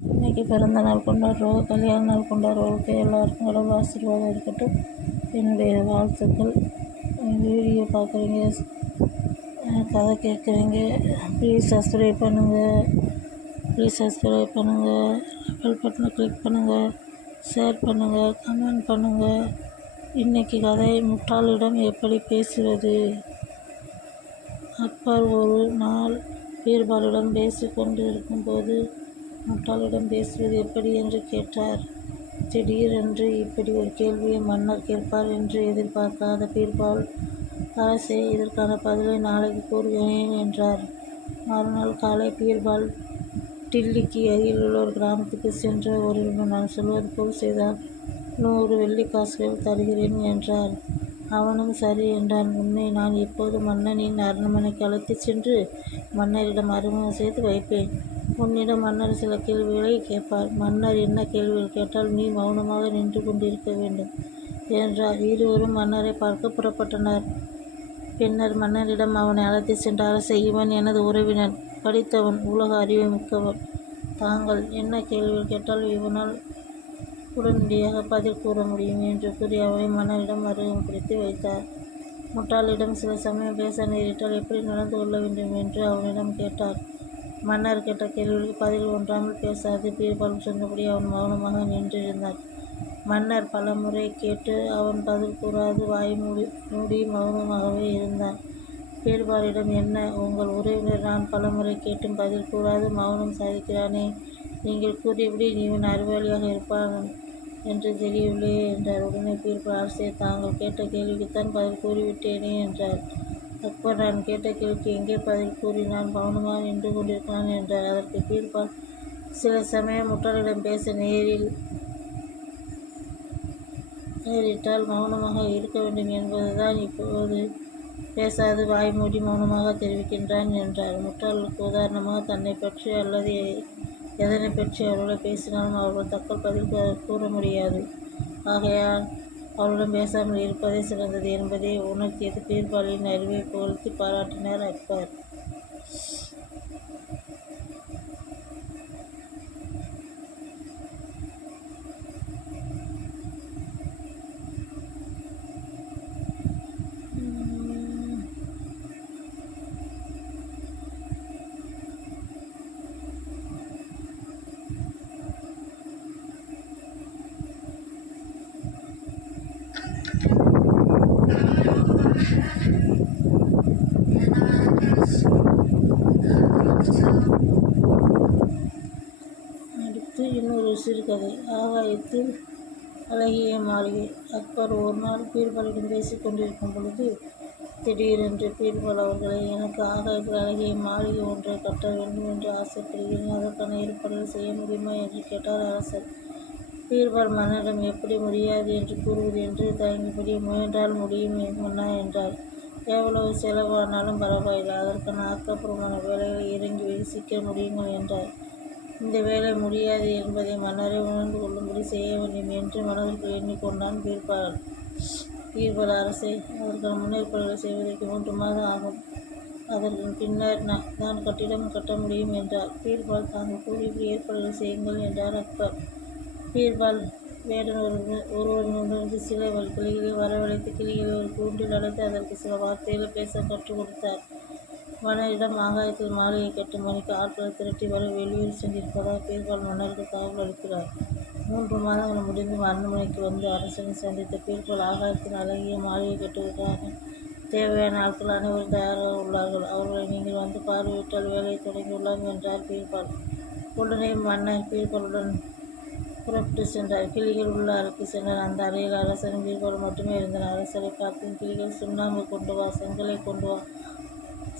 இன்றைக்கி பிறந்த நாள் கொண்டாடுறோம், கல்யாண நாள் கொண்டாடுறவங்களுக்கு எல்லாருக்கும் கடவுள் ஆசீர்வாதம் இருக்கட்டும். என்னுடைய வாழ்த்துக்கள். வீடியோ பார்க்குறீங்க, கதை கேட்குறீங்க, ப்ளீஸ் சப்ஸ்கிரைப் பண்ணுங்கள். பெல் பட்டனை கிளிக் பண்ணுங்கள், ஷேர் பண்ணுங்கள், கமெண்ட் பண்ணுங்கள். இன்றைக்கி கதை, முட்டாளிடம் எப்படி பேசுவது. அக்பர் ஒரு நாள் பீர்பாலிடம் பேசி கொண்டு இருக்கும்போது, முட்டாளிடம் பேசுவது எப்படி என்று கேட்டார். திடீரென்று இப்படி ஒரு கேள்வியை மன்னர் கேட்பார் என்று எதிர்பார்க்காத பீர்பால், அரசே, இதற்கான பதிலை நாளைக்கு கூறுகிறேன் என்றார். மறுநாள் காலை பீர்பால் டில்லிக்கு அருகிலுள்ள ஒரு கிராமத்துக்கு சென்ற ஒருவரிடம், நான் சொல்வது போல் செய்தால் 100 வெள்ளிக்காசுகள் தருகிறேன் என்றார். அவனும் சரி என்றான். உன்னை நான் இப்போது மன்னனின் அரண்மனைக்கு அழைத்துச் சென்று மன்னரிடம் அறிமுகம் செய்து வைப்பேன். உன்னிடம் மன்னர் சில கேள்விகளை கேட்பார். மன்னர் என்ன கேள்விகள் கேட்டால் நீ மௌனமாக நின்று கொண்டிருக்க வேண்டும் என்றார். இருவரும் மன்னரை பார்க்க புறப்பட்டனர். பின்னர் மன்னரிடம் அவனை அழைத்துச் சென்ற, அரசே, இவன் எனது உறவினன், படித்தவன், உலக அறிவு மிக்கவன். தாங்கள் என்ன கேள்விகள் கேட்டால் இவனால் உடனடியாக பதில் கூற முடியும் என்று கூறி அவனை மன்னரிடம் அறிமுகப்படுத்தி வைத்தார். முட்டாளிடம் சில சமயம் பேச நேரிட்டால் எப்படி நடந்து கொள்ள வேண்டும் என்று அவனிடம் கேட்டார். மன்னர் கேட்ட கேள்விகளுக்கு பதில் ஒன்றாமல் பேசாது பீர்பால் சொன்னபடி அவன் மௌனமாக நின்றிருந்தான். மன்னர் பல முறை கேட்டு அவன் பதில் கூறாது வாய் மூடி மௌனமாகவே இருந்தான். பீர்பாலிடம், என்ன, உங்கள் உறவினர் நான் பலமுறை கேட்டும் பதில் கூறாது மௌனம் சாதிக்கிறானே, நீங்கள் கூறியபடி இவன் அறிவாளியாக இருப்பான் என்று தெரியவில்லையே என்றார். உடனே பீர்பால், அரசே, தாங்கள் கேட்ட கேள்விக்குத்தான் பதில் கூறிவிட்டேனே என்றார். அக்பர், நான் கேட்ட கேள்விக்கு எங்கே பதில் கூறி நான் மௌனமாக நின்று கொண்டிருக்கிறான் என்றார். அதற்கு பீர்பால், சில சமயம் முட்டாளிடம் பேச நேரிட்டால் மௌனமாக இருக்க வேண்டும் என்பதுதான் இப்போது பேசாது வாய் மூடி மௌனமாக தெரிவிக்கின்றான் என்றார். முட்டாளுக்கு உதாரணமாக தன்னை பற்றி அல்லது எதனை பற்றி அவர்கள் பேசினாலும் அவர்கள் தக்க பதில் கூற முடியாது. ஆகையால் அவளுடன் பேசாமல் இருப்பதே சிறந்தது என்பதை உணர்த்தியது. பீர்பாலின் அறிவை புகழ்த்தி பாராட்டினார் அக்பர். அடுத்து இன்னொரு சிறுகதை. ஆகாயத்தில் அழகிய மாளிகை. அக்பர் ஒரு நாள் பீர்பாலிடம் பேசிக் கொண்டிருக்கும் பொழுது திடீரென்று பீர்பால் அவர்களை, எனக்கு ஆகாயத்தில் அழகிய மாளிகை ஒன்றை கட்ட வேண்டும் என்று ஆசைப்படுகிறேன். அதற்கான ஏற்பாடுகள் செய்ய முடியுமா என்று கேட்டார் அரசர். பீர்பால் மன்னரிடம் எப்படி முடியாது என்று கூறுவது என்று தயங்கியபடி, முயன்றால் முடியும் மன்னா என்றார். எவ்வளவு செலவானாலும் பரவாயில்லை, அதற்கான ஆக்கப்பூர்வமான வேலைகளை இறங்கி சீக்கிரம் முடியுங்கள் என்றார். இந்த வேலை முடியாது என்பதை மன்னரை உணர்ந்து கொள்ளும்படி செய்ய வேண்டும் என்று மனதிற்குள் எண்ணிக்கொண்டான் பீர்பால். அரசே, அதற்கான முன்னேற்பாடுகளை செய்வதற்கு 3 மாதம் ஆகும். அதற்கு பின்னர் தான் கட்டிடம் கட்ட முடியும் என்றார். பீர்பால், தாங்கள் கூறிய ஏற்பாடுகளை செய்யுங்கள் என்றார் அக்பர். பீர்பால் வேடன் ஒருவனிடமிருந்து சில கிளிகளை வரவழைத்து கிளிகளை ஒரு கூண்டில் அடைத்து அதற்கு சில வார்த்தைகளை பேச கற்றுக் கொடுத்தார். மன்னரிடம் ஆகாயத்தில் மாளிகை கட்டும் பணிக்கு ஆட்களை திரட்டி வர வெளியூர் சென்றிருப்பதாக பீர்பால் மன்னருக்கு தகவல் அளிக்கிறார். 3 மாதங்கள் முடிந்தும் அரண்மனைக்கு வந்து அரசனை சந்தித்த பீர்பால், ஆகாயத்தின் அழகிய மாளிகை கட்டுவதற்காக தேவையான ஆட்கள் அனைவரும் தயாராக உள்ளார்கள். அவர்களை நீங்கள் வந்து பார்வையிட்டால் வேலையை தொடங்கியுள்ளார் என்றார் பீர்பால். உடனே மன்னர் பீர்பாலுடன் புறப்பட்டு சென்றார். கிளிகள் உள்ள அறைக்கு சென்றனர். அந்த அறையில் அரசரும் பீர்பால் மட்டுமே இருந்தனர். அரசரை பார்த்து கிளிகள், சுண்ணாம்பு கொண்டு வா, செங்கலை கொண்டு வா,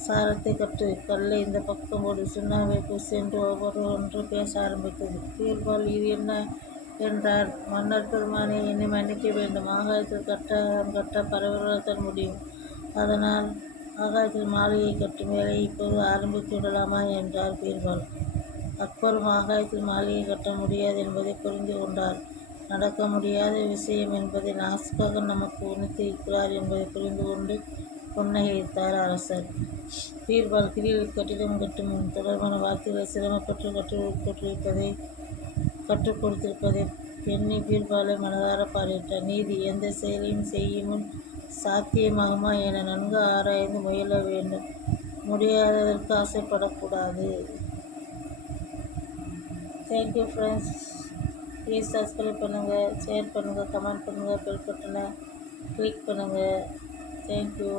சாரத்தை கட்டு, கல்லை இந்த பக்கம் போடு, சுண்ணாம்பை பூசி என்று ஒவ்வொன்று பேச ஆரம்பித்தது. பீர்பால், இது என்ன என்றார். மன்னர் பெருமானே, என்னை மன்னிக்க வேண்டும். ஆகாயத்தில் கட்ட பறவைகளால் தான் முடியும். அதனால் ஆகாயத்தில் மாளிகை கட்டும் வேலையை இப்போது ஆரம்பித்து விடலாமா என்றார் பீர்பால். அக்பரும் ஆகாயத்தில் மாளிகை கட்ட முடியாது என்பதை புரிந்து கொண்டார். நடக்க முடியாத விஷயம் என்பதை நாசுக்காக நமக்கு உணர்த்தியிருக்கிறார் என்பதை புரிந்து கொண்டு புன்னகைத்தார் அரசர். பீர்பால் கிளிகளுக்கு கட்டிடம் கட்டும் தொடர்பான வார்த்தைகளை சிரமப்பட்டு கற்றுக் கொண்டிருப்பதை கற்றுக் கொடுத்திருப்பதை எண்ணி பீர்பாலை மனதார பாராட்டினார். நீதி: எந்த செயலையும் செய்யும் முன் சாத்தியமாகுமா என நன்கு ஆராய்ந்து முயல வேண்டும். முடியாததற்கு ஆசைப்படக்கூடாது. Thank you friends. ப்ளீஸ் சப்ஸ்கிரைப் பண்ணுங்கள், ஷேர் பண்ணுங்கள், கமெண்ட் பண்ணுங்கள், பெல் பட்டனை கிளிக் பண்ணுங்கள். தேங்க்யூ.